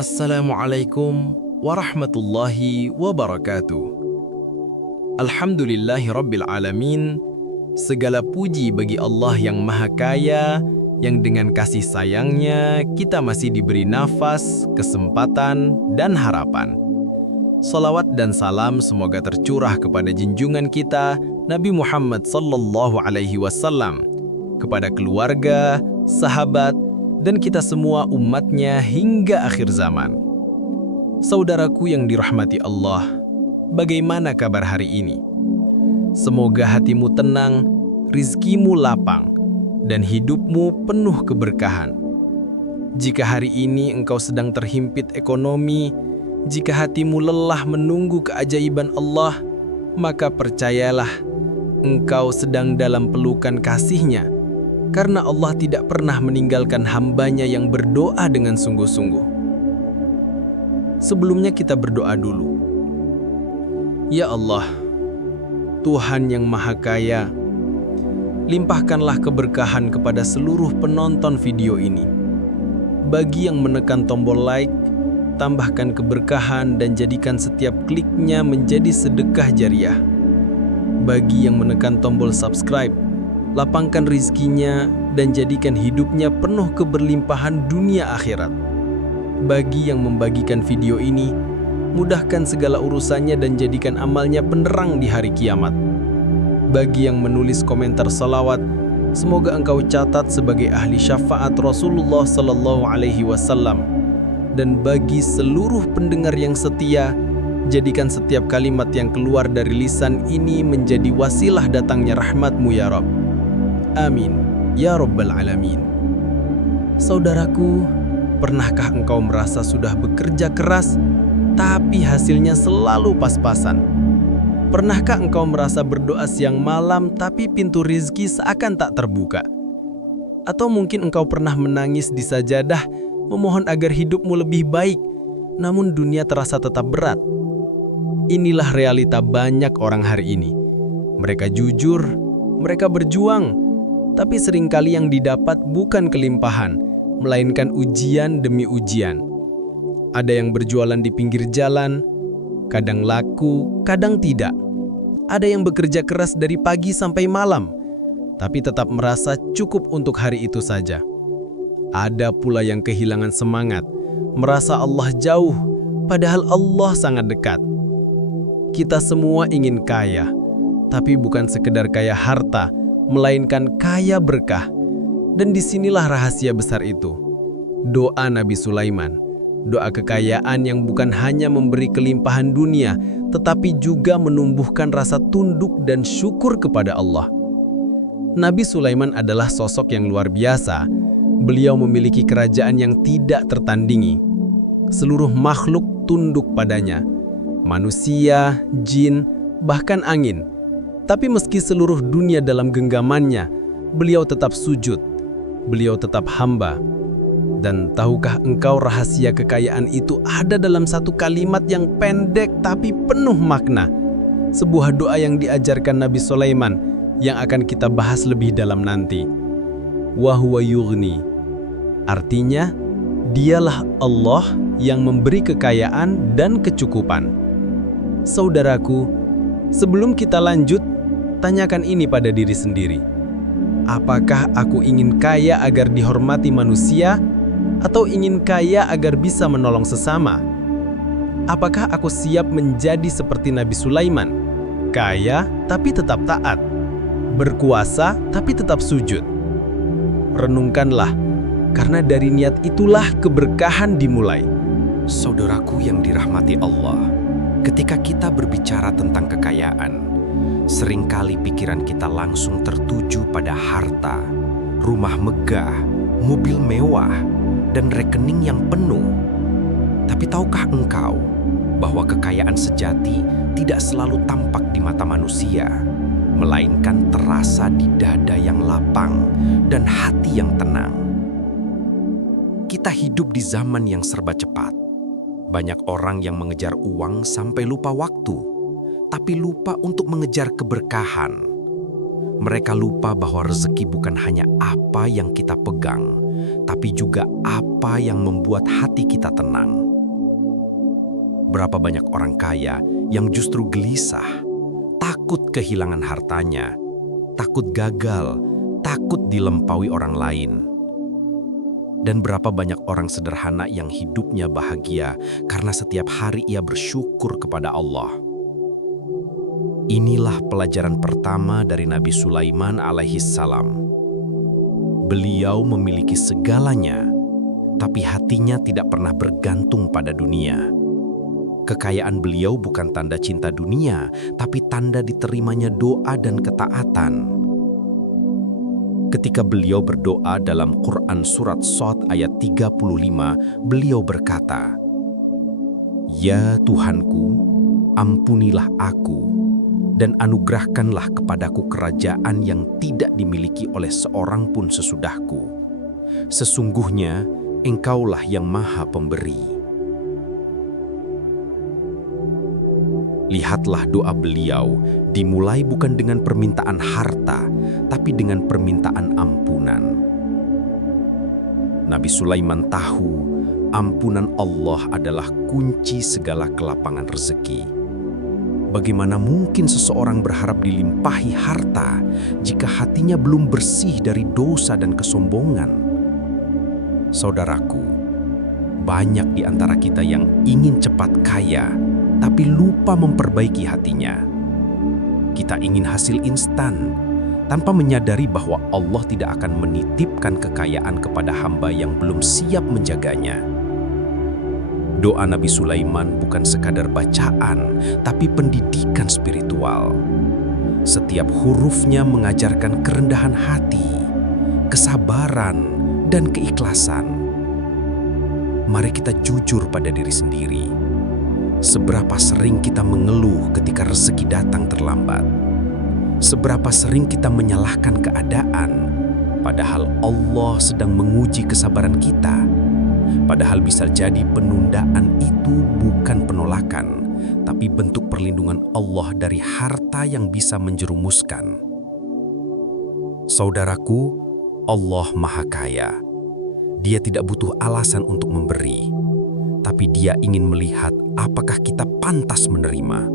Assalamualaikum warahmatullahi wabarakatuh. Alhamdulillahi rabbil alamin. Segala puji bagi Allah yang Maha Kaya, yang dengan kasih sayangnya kita masih diberi nafas, kesempatan, dan harapan. Salawat dan salam semoga tercurah kepada junjungan kita Nabi Muhammad sallallahu alaihi wasallam, kepada keluarga, sahabat, dan kita semua umatnya hingga akhir zaman. Saudaraku yang dirahmati Allah, bagaimana kabar hari ini? Semoga hatimu tenang, rizkimu lapang, dan hidupmu penuh keberkahan. Jika hari ini engkau sedang terhimpit ekonomi, jika hatimu lelah menunggu keajaiban Allah, maka percayalah, engkau sedang dalam pelukan kasih-Nya, karena Allah tidak pernah meninggalkan hamba-Nya yang berdoa dengan sungguh-sungguh. Sebelumnya kita berdoa dulu. Ya Allah, Tuhan yang Maha Kaya, limpahkanlah keberkahan kepada seluruh penonton video ini. Bagi yang menekan tombol like, tambahkan keberkahan dan jadikan setiap kliknya menjadi sedekah jariah. Bagi yang menekan tombol subscribe, lapangkan rizkinya dan jadikan hidupnya penuh keberlimpahan dunia akhirat. Bagi yang membagikan video ini, mudahkan segala urusannya dan jadikan amalnya penerang di hari kiamat. Bagi yang menulis komentar salawat, semoga engkau catat sebagai ahli syafaat Rasulullah sallallahu alaihi wasallam. Dan bagi seluruh pendengar yang setia, jadikan setiap kalimat yang keluar dari lisan ini menjadi wasilah datangnya rahmat-Mu ya Rabb. Amin, ya Rabbal Alamin. Saudaraku, pernahkah engkau merasa sudah bekerja keras, tapi hasilnya selalu pas-pasan? Pernahkah engkau merasa berdoa siang malam, tapi pintu rizki seakan tak terbuka? Atau mungkin engkau pernah menangis di sajadah, memohon agar hidupmu lebih baik, namun dunia terasa tetap berat? Inilah realita banyak orang hari ini. Mereka jujur, mereka berjuang, tapi seringkali yang didapat bukan kelimpahan, melainkan ujian demi ujian. Ada yang berjualan di pinggir jalan, kadang laku, kadang tidak. Ada yang bekerja keras dari pagi sampai malam, tapi tetap merasa cukup untuk hari itu saja. Ada pula yang kehilangan semangat, merasa Allah jauh, padahal Allah sangat dekat. Kita semua ingin kaya, tapi bukan sekedar kaya harta, melainkan kaya berkah. Dan disinilah rahasia besar itu. Doa Nabi Sulaiman, doa kekayaan yang bukan hanya memberi kelimpahan dunia, tetapi juga menumbuhkan rasa tunduk dan syukur kepada Allah. Nabi Sulaiman adalah sosok yang luar biasa. Beliau memiliki kerajaan yang tidak tertandingi. Seluruh makhluk tunduk padanya, manusia, jin, bahkan angin. Tapi meski seluruh dunia dalam genggamannya, beliau tetap sujud, beliau tetap hamba. Dan tahukah engkau rahasia kekayaan itu ada dalam satu kalimat yang pendek tapi penuh makna. Sebuah doa yang diajarkan Nabi Sulaiman yang akan kita bahas lebih dalam nanti. Wa huwa yughni. Artinya, dialah Allah yang memberi kekayaan dan kecukupan. Saudaraku, sebelum kita lanjut, tanyakan ini pada diri sendiri. Apakah aku ingin kaya agar dihormati manusia, atau ingin kaya agar bisa menolong sesama? Apakah aku siap menjadi seperti Nabi Sulaiman, kaya tapi tetap taat, berkuasa tapi tetap sujud? Renungkanlah, karena dari niat itulah keberkahan dimulai. Saudaraku yang dirahmati Allah, ketika kita berbicara tentang kekayaan, seringkali pikiran kita langsung tertuju pada harta, rumah megah, mobil mewah, dan rekening yang penuh. Tapi tahukah engkau bahwa kekayaan sejati tidak selalu tampak di mata manusia, melainkan terasa di dada yang lapang dan hati yang tenang? Kita hidup di zaman yang serba cepat. Banyak orang yang mengejar uang sampai lupa waktu, tapi lupa untuk mengejar keberkahan. Mereka lupa bahwa rezeki bukan hanya apa yang kita pegang, tapi juga apa yang membuat hati kita tenang. Berapa banyak orang kaya yang justru gelisah, takut kehilangan hartanya, takut gagal, takut dilampaui orang lain. Dan berapa banyak orang sederhana yang hidupnya bahagia karena setiap hari ia bersyukur kepada Allah. Inilah pelajaran pertama dari Nabi Sulaiman alaihissalam. Beliau memiliki segalanya, tapi hatinya tidak pernah bergantung pada dunia. Kekayaan beliau bukan tanda cinta dunia, tapi tanda diterimanya doa dan ketaatan. Ketika beliau berdoa dalam Quran Surat Shad ayat 35, beliau berkata, "Ya Tuhanku, ampunilah aku dan anugerahkanlah kepadaku kerajaan yang tidak dimiliki oleh seorang pun sesudahku. Sesungguhnya Engkaulah yang Maha Pemberi." Lihatlah doa beliau dimulai bukan dengan permintaan harta, tapi dengan permintaan ampunan. Nabi Sulaiman tahu ampunan Allah adalah kunci segala kelapangan rezeki. Bagaimana mungkin seseorang berharap dilimpahi harta jika hatinya belum bersih dari dosa dan kesombongan? Saudaraku, banyak di antara kita yang ingin cepat kaya, tapi lupa memperbaiki hatinya. Kita ingin hasil instan, tanpa menyadari bahwa Allah tidak akan menitipkan kekayaan kepada hamba yang belum siap menjaganya. Doa Nabi Sulaiman bukan sekadar bacaan, tapi pendidikan spiritual. Setiap hurufnya mengajarkan kerendahan hati, kesabaran, dan keikhlasan. Mari kita jujur pada diri sendiri. Seberapa sering kita mengeluh ketika rezeki datang terlambat? Seberapa sering kita menyalahkan keadaan, padahal Allah sedang menguji kesabaran kita? Padahal bisa jadi penundaan itu bukan penolakan, tapi bentuk perlindungan Allah dari harta yang bisa menjerumuskan. Saudaraku, Allah Maha Kaya. Dia tidak butuh alasan untuk memberi, tapi Dia ingin melihat apakah kita pantas menerima.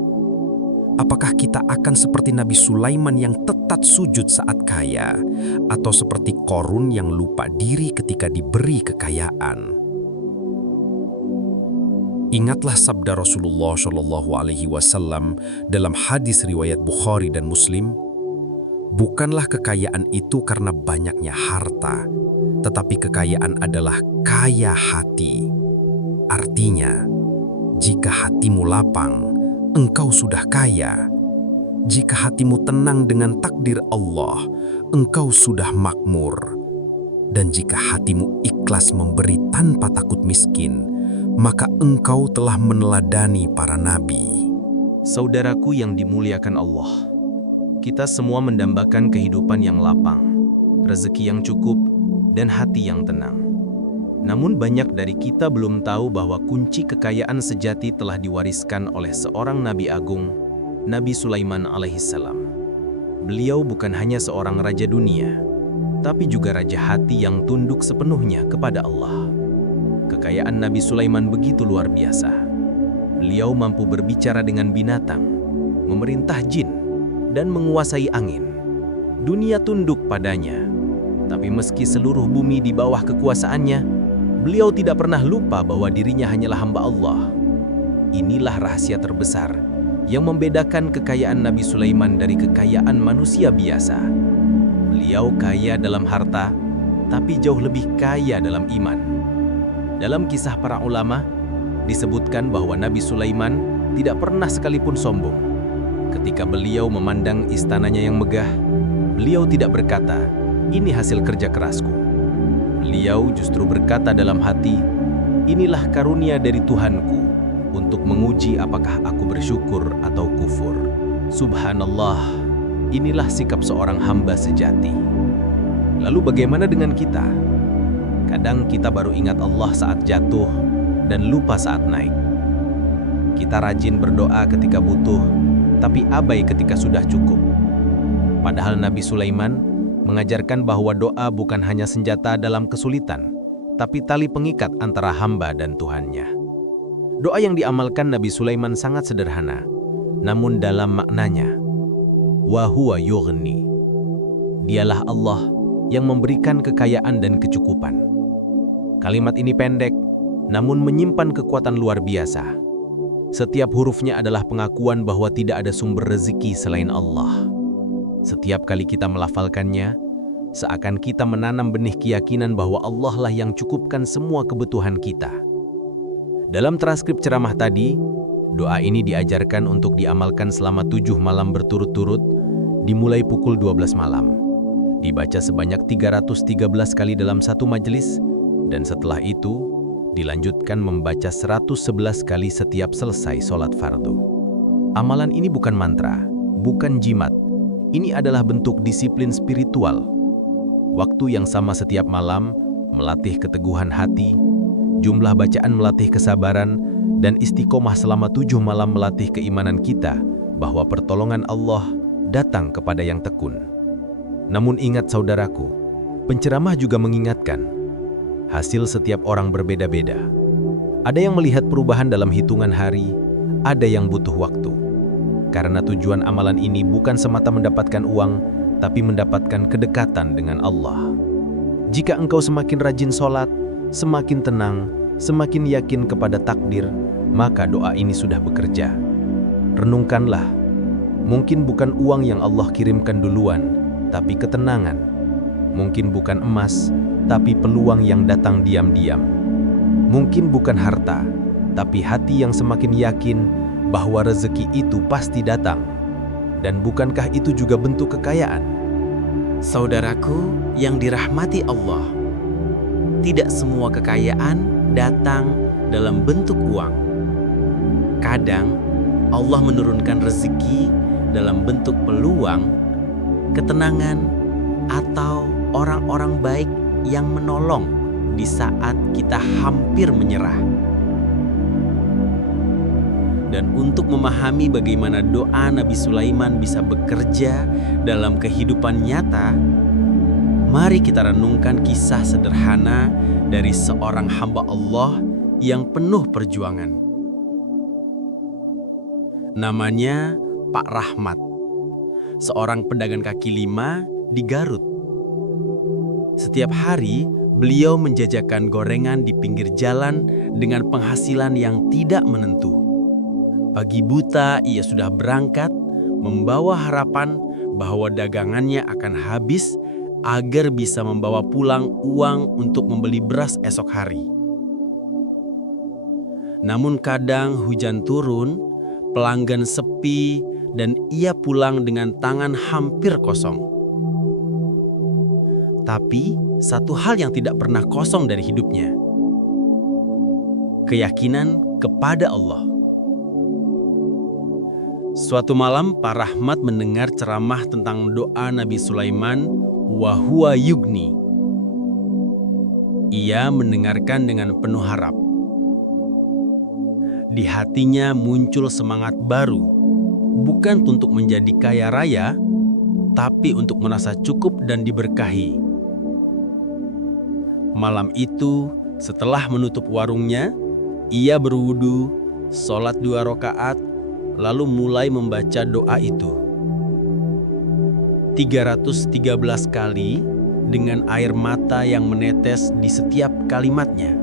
Apakah kita akan seperti Nabi Sulaiman yang tetap sujud saat kaya, atau seperti Qorun yang lupa diri ketika diberi kekayaan? Ingatlah sabda Rasulullah SAW dalam hadis riwayat Bukhari dan Muslim, "Bukanlah kekayaan itu karena banyaknya harta, tetapi kekayaan adalah kaya hati." Artinya, jika hatimu lapang, engkau sudah kaya. Jika hatimu tenang dengan takdir Allah, engkau sudah makmur. Dan jika hatimu ikhlas memberi tanpa takut miskin, maka engkau telah meneladani para nabi. Saudaraku yang dimuliakan Allah, kita semua mendambakan kehidupan yang lapang, rezeki yang cukup, dan hati yang tenang. Namun banyak dari kita belum tahu bahwa kunci kekayaan sejati telah diwariskan oleh seorang Nabi Agung, Nabi Sulaiman alaihissalam. Beliau bukan hanya seorang raja dunia, tapi juga raja hati yang tunduk sepenuhnya kepada Allah. Kekayaan Nabi Sulaiman begitu luar biasa. Beliau mampu berbicara dengan binatang, memerintah jin, dan menguasai angin. Dunia tunduk padanya, tapi meski seluruh bumi di bawah kekuasaannya, beliau tidak pernah lupa bahwa dirinya hanyalah hamba Allah. Inilah rahasia terbesar yang membedakan kekayaan Nabi Sulaiman dari kekayaan manusia biasa. Beliau kaya dalam harta, tapi jauh lebih kaya dalam iman. Dalam kisah para ulama, disebutkan bahwa Nabi Sulaiman tidak pernah sekalipun sombong. Ketika beliau memandang istananya yang megah, beliau tidak berkata, "Ini hasil kerja kerasku." Beliau justru berkata dalam hati, "Inilah karunia dari Tuhanku untuk menguji apakah aku bersyukur atau kufur." Subhanallah, inilah sikap seorang hamba sejati. Lalu bagaimana dengan kita? Kadang kita baru ingat Allah saat jatuh dan lupa saat naik. Kita rajin berdoa ketika butuh, tapi abai ketika sudah cukup. Padahal Nabi Sulaiman mengajarkan bahwa doa bukan hanya senjata dalam kesulitan, tapi tali pengikat antara hamba dan Tuhannya. Doa yang diamalkan Nabi Sulaiman sangat sederhana, namun dalam maknanya, wa huwa yughni. Dialah Allah yang memberikan kekayaan dan kecukupan. Kalimat ini pendek, namun menyimpan kekuatan luar biasa. Setiap hurufnya adalah pengakuan bahwa tidak ada sumber rezeki selain Allah. Setiap kali kita melafalkannya, seakan kita menanam benih keyakinan bahwa Allah lah yang cukupkan semua kebutuhan kita. Dalam transkrip ceramah tadi, doa ini diajarkan untuk diamalkan selama 7 malam berturut-turut, dimulai pukul 12 malam. Dibaca sebanyak 313 kali dalam satu majelis, dan setelah itu, dilanjutkan membaca 111 kali setiap selesai sholat fardu. Amalan ini bukan mantra, bukan jimat. Ini adalah bentuk disiplin spiritual. Waktu yang sama setiap malam, melatih keteguhan hati, jumlah bacaan melatih kesabaran, dan istiqomah selama 7 malam melatih keimanan kita bahwa pertolongan Allah datang kepada yang tekun. Namun ingat saudaraku, penceramah juga mengingatkan, hasil setiap orang berbeda-beda. Ada yang melihat perubahan dalam hitungan hari, ada yang butuh waktu. Karena tujuan amalan ini bukan semata mendapatkan uang, tapi mendapatkan kedekatan dengan Allah. Jika engkau semakin rajin sholat, semakin tenang, semakin yakin kepada takdir, maka doa ini sudah bekerja. Renungkanlah, mungkin bukan uang yang Allah kirimkan duluan, tapi ketenangan. Mungkin bukan emas, tapi peluang yang datang diam-diam. Mungkin bukan harta, tapi hati yang semakin yakin bahwa rezeki itu pasti datang. Dan bukankah itu juga bentuk kekayaan? Saudaraku yang dirahmati Allah, tidak semua kekayaan datang dalam bentuk uang. Kadang Allah menurunkan rezeki dalam bentuk peluang, ketenangan, atau orang-orang baik yang menolong di saat kita hampir menyerah. Dan untuk memahami bagaimana doa Nabi Sulaiman bisa bekerja dalam kehidupan nyata, mari kita renungkan kisah sederhana dari seorang hamba Allah yang penuh perjuangan. Namanya Pak Rahmat, seorang pedagang kaki lima di Garut. Setiap hari, beliau menjajakan gorengan di pinggir jalan dengan penghasilan yang tidak menentu. Pagi buta, ia sudah berangkat, membawa harapan bahwa dagangannya akan habis agar bisa membawa pulang uang untuk membeli beras esok hari. Namun kadang hujan turun, pelanggan sepi, dan ia pulang dengan tangan hampir kosong. Tapi, satu hal yang tidak pernah kosong dari hidupnya, keyakinan kepada Allah. Suatu malam, Pak Rahmat mendengar ceramah tentang doa Nabi Sulaiman, wa huwa yughni. Ia mendengarkan dengan penuh harap. Di hatinya muncul semangat baru, bukan untuk menjadi kaya raya, tapi untuk merasa cukup dan diberkahi. Malam itu, setelah menutup warungnya, ia berwudu, sholat 2 rakaat, lalu mulai membaca doa itu. 313 kali dengan air mata yang menetes di setiap kalimatnya.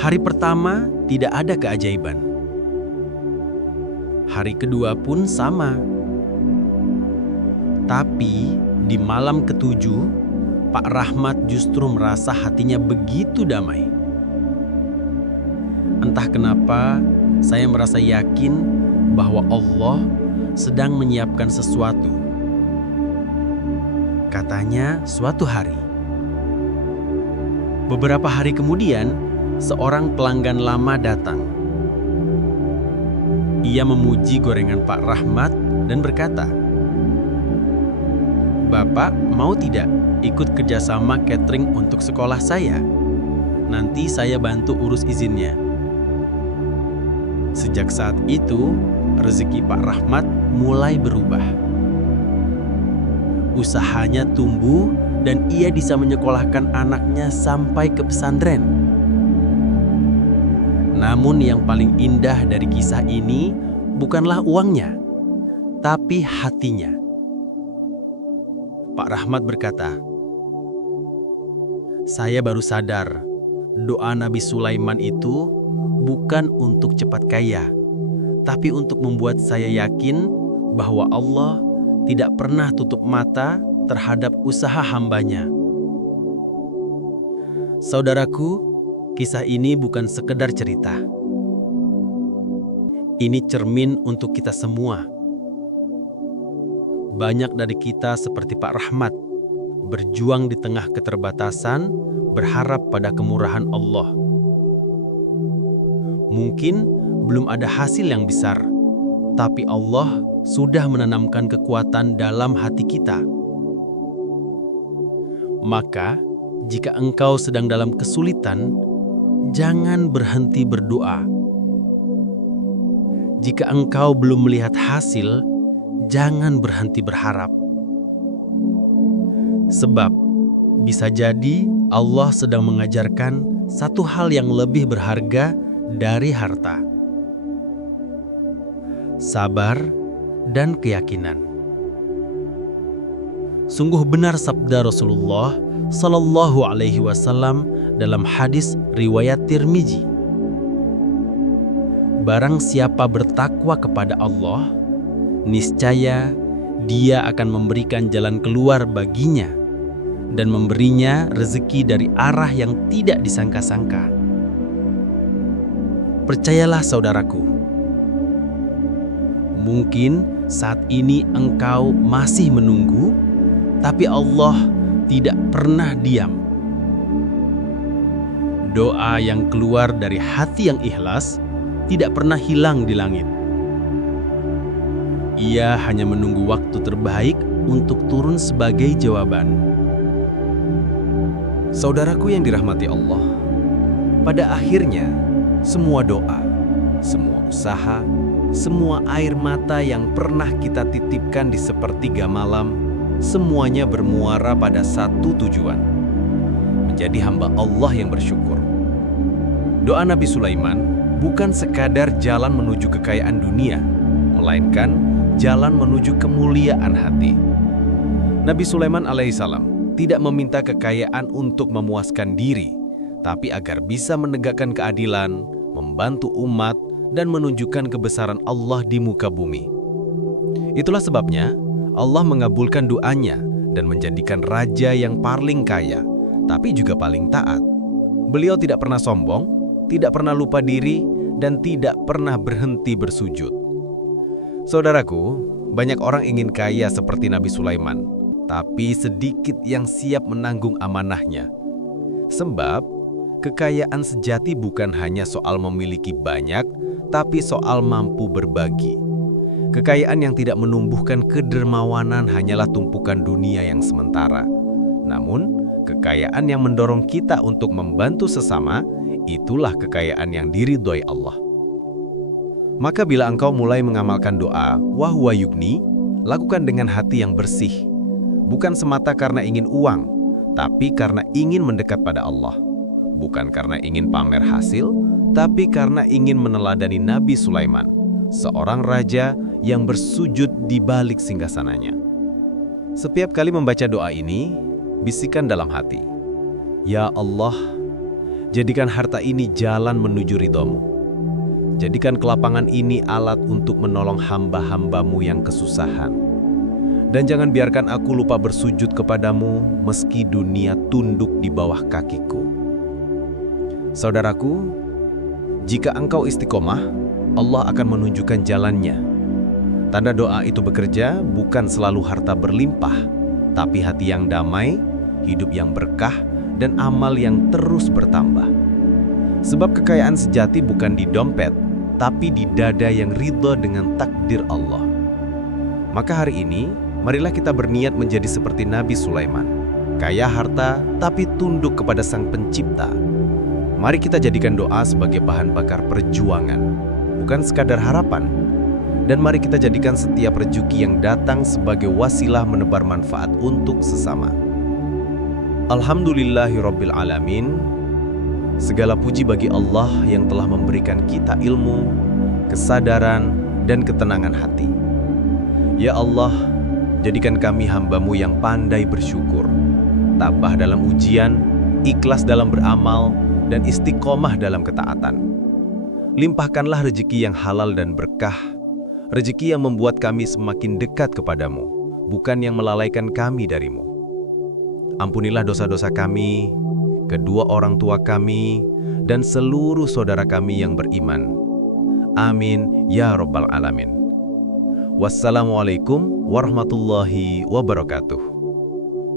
Hari pertama tidak ada keajaiban. Hari kedua pun sama. Tapi di malam ketujuh, Pak Rahmat justru merasa hatinya begitu damai. Entah kenapa, saya merasa yakin bahwa Allah sedang menyiapkan sesuatu. Katanya suatu hari. Beberapa hari kemudian, seorang pelanggan lama datang. Ia memuji gorengan Pak Rahmat dan berkata, "Bapak mau tidak ikut kerjasama catering untuk sekolah saya? Nanti saya bantu urus izinnya." Sejak saat itu, rezeki Pak Rahmat mulai berubah. Usahanya tumbuh dan ia bisa menyekolahkan anaknya sampai ke pesantren. Namun yang paling indah dari kisah ini bukanlah uangnya, tapi hatinya. Pak Rahmat berkata, "Saya baru sadar, doa Nabi Sulaiman itu bukan untuk cepat kaya, tapi untuk membuat saya yakin bahwa Allah tidak pernah tutup mata terhadap usaha hambanya." Saudaraku, kisah ini bukan sekedar cerita. Ini cermin untuk kita semua. Banyak dari kita seperti Pak Rahmat, berjuang di tengah keterbatasan, berharap pada kemurahan Allah. Mungkin belum ada hasil yang besar, tapi Allah sudah menanamkan kekuatan dalam hati kita. Maka, jika engkau sedang dalam kesulitan, jangan berhenti berdoa. Jika engkau belum melihat hasil, jangan berhenti berharap. Sebab, bisa jadi Allah sedang mengajarkan satu hal yang lebih berharga dari harta. Sabar dan keyakinan. Sungguh benar sabda Rasulullah Sallallahu Alaihi Wasallam dalam hadis riwayat Tirmizi. Barang siapa bertakwa kepada Allah, niscaya Dia akan memberikan jalan keluar baginya dan memberinya rezeki dari arah yang tidak disangka-sangka. Percayalah saudaraku, mungkin saat ini engkau masih menunggu, tapi Allah tidak pernah diam. Doa yang keluar dari hati yang ikhlas tidak pernah hilang di langit. Ia hanya menunggu waktu terbaik untuk turun sebagai jawaban. Saudaraku yang dirahmati Allah, pada akhirnya semua doa, semua usaha, semua air mata yang pernah kita titipkan di sepertiga malam, semuanya bermuara pada satu tujuan: menjadi hamba Allah yang bersyukur. Doa Nabi Sulaiman bukan sekadar jalan menuju kekayaan dunia, melainkan jalan menuju kemuliaan hati. Nabi Sulaiman alaihissalam tidak meminta kekayaan untuk memuaskan diri, tapi agar bisa menegakkan keadilan, membantu umat, dan menunjukkan kebesaran Allah di muka bumi. Itulah sebabnya Allah mengabulkan doanya dan menjadikan raja yang paling kaya, tapi juga paling taat. Beliau tidak pernah sombong, tidak pernah lupa diri, dan tidak pernah berhenti bersujud. Saudaraku, banyak orang ingin kaya seperti Nabi Sulaiman, tapi sedikit yang siap menanggung amanahnya. Sebab, kekayaan sejati bukan hanya soal memiliki banyak, tapi soal mampu berbagi. Kekayaan yang tidak menumbuhkan kedermawanan hanyalah tumpukan dunia yang sementara. Namun, kekayaan yang mendorong kita untuk membantu sesama, itulah kekayaan yang diridhoi Allah. Maka bila engkau mulai mengamalkan doa wa huwa yugni, lakukan dengan hati yang bersih. Bukan semata karena ingin uang, tapi karena ingin mendekat pada Allah. Bukan karena ingin pamer hasil, tapi karena ingin meneladani Nabi Sulaiman, seorang raja yang bersujud di balik singgasananya. Setiap kali membaca doa ini, bisikan dalam hati, "Ya Allah, jadikan harta ini jalan menuju ridho-Mu. Jadikan kelapangan ini alat untuk menolong hamba-hamba-Mu yang kesusahan. Dan jangan biarkan aku lupa bersujud kepadamu meski dunia tunduk di bawah kakiku." Saudaraku, jika engkau istiqomah, Allah akan menunjukkan jalannya. Tanda doa itu bekerja bukan selalu harta berlimpah, tapi hati yang damai, hidup yang berkah, dan amal yang terus bertambah. Sebab kekayaan sejati bukan di dompet, tapi di dada yang ridho dengan takdir Allah. Maka hari ini, marilah kita berniat menjadi seperti Nabi Sulaiman. Kaya harta, tapi tunduk kepada Sang Pencipta. Mari kita jadikan doa sebagai bahan bakar perjuangan, bukan sekadar harapan. Dan mari kita jadikan setiap rezeki yang datang sebagai wasilah menebar manfaat untuk sesama. Alhamdulillahirabbil alamin. Segala puji bagi Allah yang telah memberikan kita ilmu, kesadaran, dan ketenangan hati. Ya Allah, jadikan kami hamba-Mu yang pandai bersyukur, tabah dalam ujian, ikhlas dalam beramal, dan istiqomah dalam ketaatan. Limpahkanlah rezeki yang halal dan berkah, rezeki yang membuat kami semakin dekat kepadamu, bukan yang melalaikan kami darimu. Ampunilah dosa-dosa kami, kedua orang tua kami, dan seluruh saudara kami yang beriman. Amin ya Rabbal Alamin. Wassalamualaikum warahmatullahi wabarakatuh.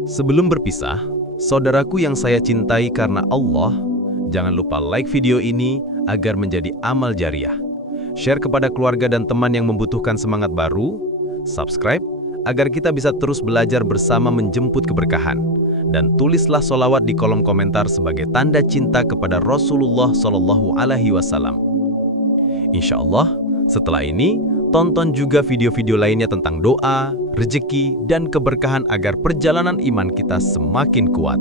Sebelum berpisah, saudaraku yang saya cintai karena Allah, jangan lupa like video ini agar menjadi amal jariah. Share kepada keluarga dan teman yang membutuhkan semangat baru, subscribe agar kita bisa terus belajar bersama menjemput keberkahan, dan tulislah sholawat di kolom komentar sebagai tanda cinta kepada Rasulullah SAW. Insya Allah, setelah ini, tonton juga video-video lainnya tentang doa, rezeki, dan keberkahan agar perjalanan iman kita semakin kuat.